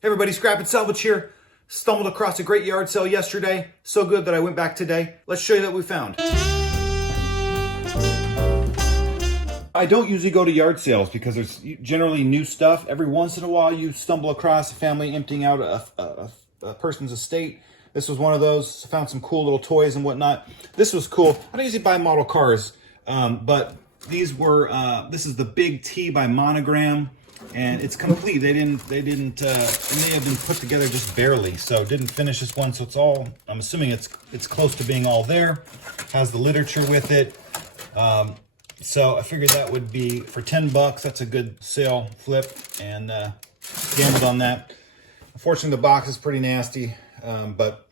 Hey everybody, Scrap and Salvage here. Stumbled across a great yard sale yesterday. So good that I went back today. Let's show you what we found. I don't usually go to yard sales because there's generally new stuff. Every once in a while you stumble across a family emptying out a person's estate. This was one of those. I found some cool little toys and whatnot. This was cool. I don't usually buy model cars, but these were, this is the Big T by Monogram. And it's complete. It may have been put together just barely, so didn't finish this one. So it's all, I'm assuming it's close to being all there. Has the literature with it. So I figured that would be for 10 bucks. That's a good sale flip, and gambled on that. Unfortunately, the box is pretty nasty, but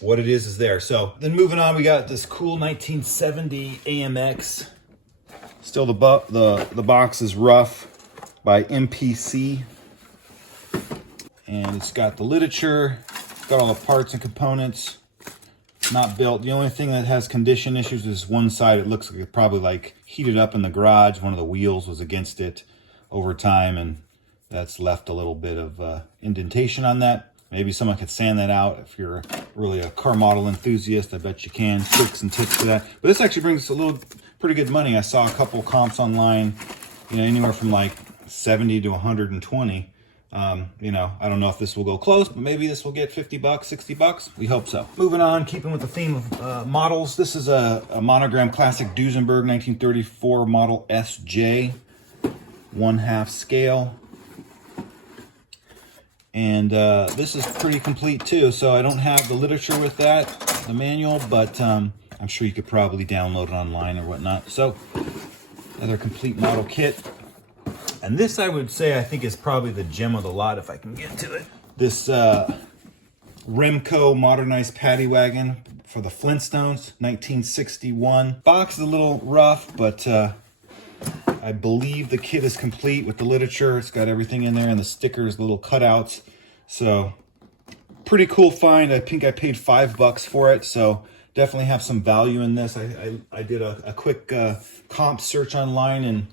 what it is there. So then moving on, we got this cool 1970 AMX. Still the box is rough, by MPC, and it's got the literature, got all the parts and components. Not built. The only thing that has condition issues is one side. It looks like it probably like heated up in the garage. One of the wheels was against it over time, and that's left a little bit of indentation on that. Maybe someone could sand that out. If you're really a car model enthusiast, I bet you can. Tricks and tips for that. But this actually brings a pretty good money. I saw a couple comps online, anywhere from like 70 to 120. I don't know if this will go close, but maybe this will get 50 bucks, 60 bucks. We hope so. Moving on, keeping with the theme of models. This is a Monogram Classic Duesenberg 1934 model SJ, 1/2 scale. And this is pretty complete too. So I don't have the literature with that, the manual, but I'm sure you could probably download it online or whatnot. So another complete model kit. And this, I would say, I think is probably the gem of the lot if I can get to it. This Remco modernized paddy wagon for the Flintstones, 1961. Box is a little rough, but I believe the kit is complete with the literature. It's got everything in there and the stickers, little cutouts. So pretty cool find. I think I paid $5 for it, so definitely have some value in this. I did a quick comp search online, and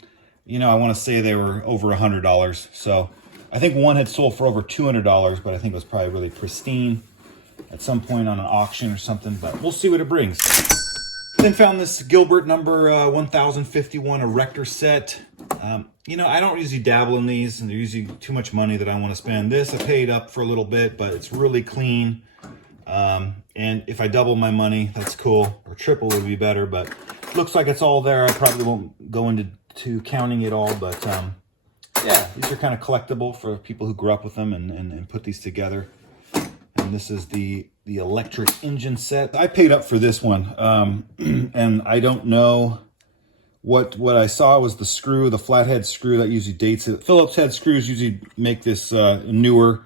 I want to say they were over $100. So I think one had sold for over $200, but I think it was probably really pristine at some point on an auction or something, but we'll see what it brings. Then found this Gilbert number 1051 erector set. I don't usually dabble in these, and they're usually too much money that I want to spend. This I paid up for a little bit, but it's really clean. And if I double my money, that's cool, or triple would be better, but looks like it's all there. I probably won't go into counting it all, but yeah, these are kind of collectible for people who grew up with them and put these together. And this is the electric engine set. I paid up for this one, and I don't know what I saw was the screw, the flathead screw that usually dates it. Phillips head screws usually make this newer,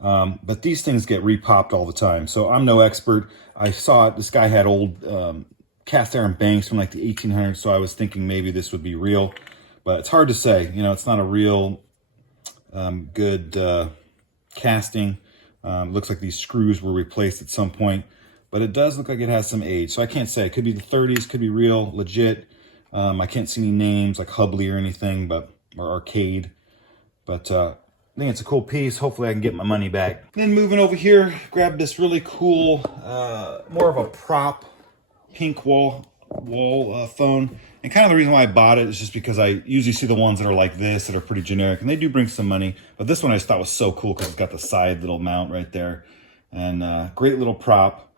but these things get repopped all the time, so I'm no expert. I saw it, this guy had old cast iron banks from like the 1800s, so I was thinking maybe this would be real, but it's hard to say. It's not a real good casting. Looks like these screws were replaced at some point, but it does look like it has some age, so I can't say. It could be the 30s, could be real, legit. I can't see any names like Hubley or anything, or Arcade, but I think it's a cool piece. Hopefully I can get my money back. Then moving over here, grabbed this really cool, more of a prop pink wall phone, and kind of the reason why I bought it is just because I usually see the ones that are like this that are pretty generic, and they do bring some money, but this one I just thought was so cool because it's got the side little mount right there, and great little prop.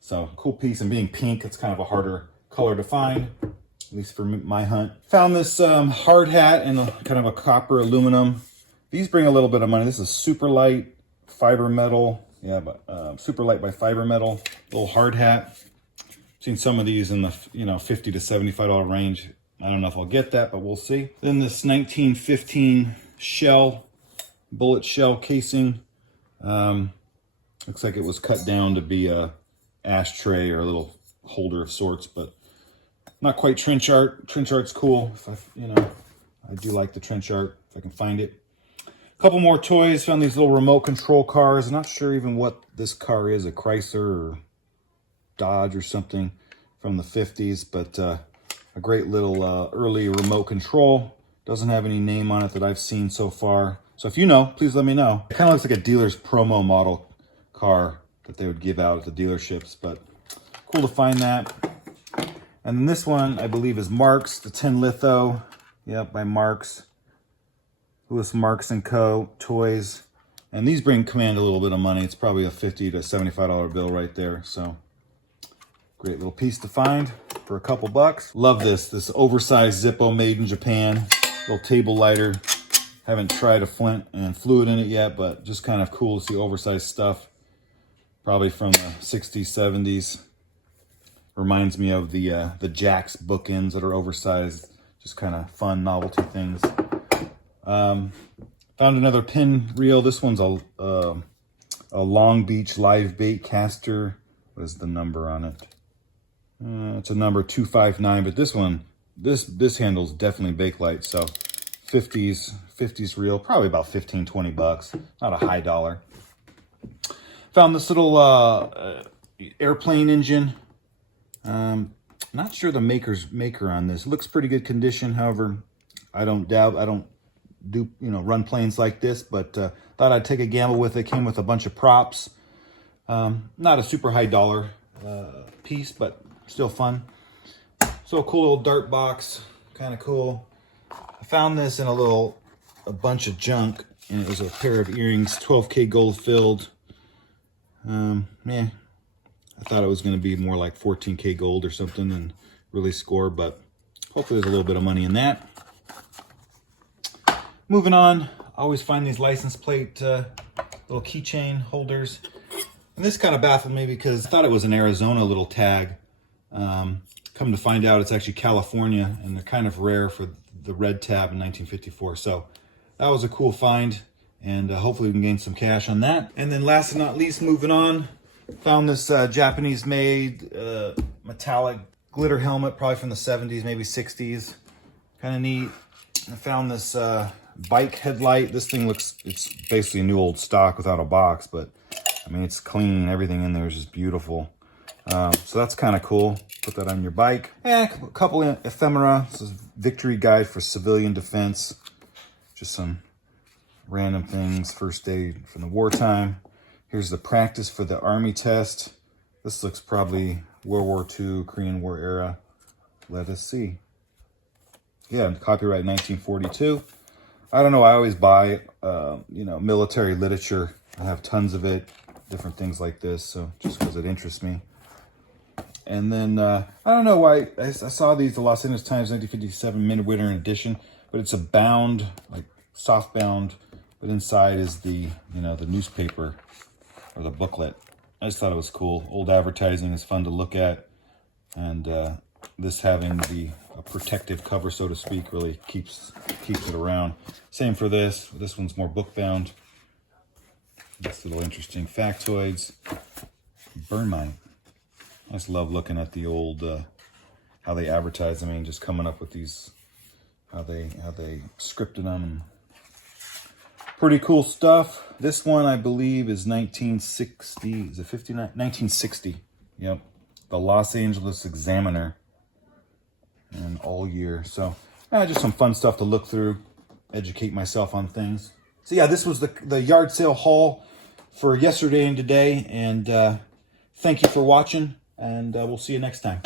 So cool piece, and being pink, it's kind of a harder color to find, at least for my hunt. Found this hard hat in kind of a copper aluminum. These bring a little bit of money. This is super light fiber metal, yeah, but super light by fiber metal, little hard hat. Seen some of these in the $50 to $75 range. I don't know if I'll get that, but we'll see. Then this 1915 shell, bullet shell casing. Looks like it was cut down to be a ashtray or a little holder of sorts, but not quite trench art. Trench art's cool. I do like the trench art if I can find it. A couple more toys. Found these little remote control cars. I'm not sure even what this car is, a Chrysler or Dodge or something from the 50s, but a great little early remote control. Doesn't have any name on it that I've seen so far. So if you know, please let me know. It kind of looks like a dealer's promo model car that they would give out at the dealerships, but cool to find that. And then this one, I believe, is Marks, the tin litho. Yep, by Marks. Lewis Marks & Co. Toys. And these command a little bit of money. It's probably a $50 to $75 bill right there. So great little piece to find for a couple bucks. Love this oversized Zippo made in Japan. Little table lighter. Haven't tried a flint and fluid in it yet, but just kind of cool to see oversized stuff. Probably from the 60s, 70s. Reminds me of the Jack's bookends that are oversized. Just kind of fun novelty things. Found another pin reel. This one's a Long Beach live bait caster. What is the number on it? It's a number 259, but this one, this handle's definitely Bakelite. So 50s reel, probably about 15, 20 bucks. Not a high dollar. Found this little airplane engine. Not sure the maker on this. Looks pretty good condition. However, I don't do run planes like this, but thought I'd take a gamble with it. Came with a bunch of props. Not a super high dollar piece, but still fun. So a cool little dart box, kind of cool. I found this in a bunch of junk, and it was a pair of earrings, 12K gold filled. I thought it was going to be more like 14K gold or something and really score, but hopefully there's a little bit of money in that. Moving on, I always find these license plate little keychain holders. And this kind of baffled me because I thought it was an Arizona little tag. Come to find out it's actually California, and they're kind of rare for the red tab in 1954. So that was a cool find, and hopefully we can gain some cash on that. And then last but not least, moving on, found this Japanese-made metallic glitter helmet, probably from the 70s, maybe 60s. Kind of neat. I found this bike headlight. This thing it's basically a new old stock without a box, but I mean, it's clean. Everything in there is just beautiful. So that's kind of cool. Put that on your bike. A couple ephemera. This is Victory Guide for Civilian Defense. Just some random things. First aid from the wartime. Here's the practice for the Army test. This looks probably World War II, Korean War era. Let us see. Yeah, copyright 1942. I don't know. I always buy, military literature. I have tons of it, different things like this. So just because it interests me. And then I don't know why I saw these, the Los Angeles Times 1957 Midwinter edition, but it's a bound, like soft bound, but inside is the the newspaper or the booklet. I just thought it was cool. Old advertising is fun to look at, and this having a protective cover, so to speak, really keeps it around. Same for this. This one's more book bound. Just little interesting factoids. Burn mine. I just love looking at the old how they advertise. I mean, just coming up with these, how they scripted them. Pretty cool stuff. This one, I believe, is 1960. Is it 59? 1960. Yep. The Los Angeles Examiner. And all year. So, just some fun stuff to look through, educate myself on things. So yeah, this was the yard sale haul for yesterday and today. And thank you for watching. And we'll see you next time.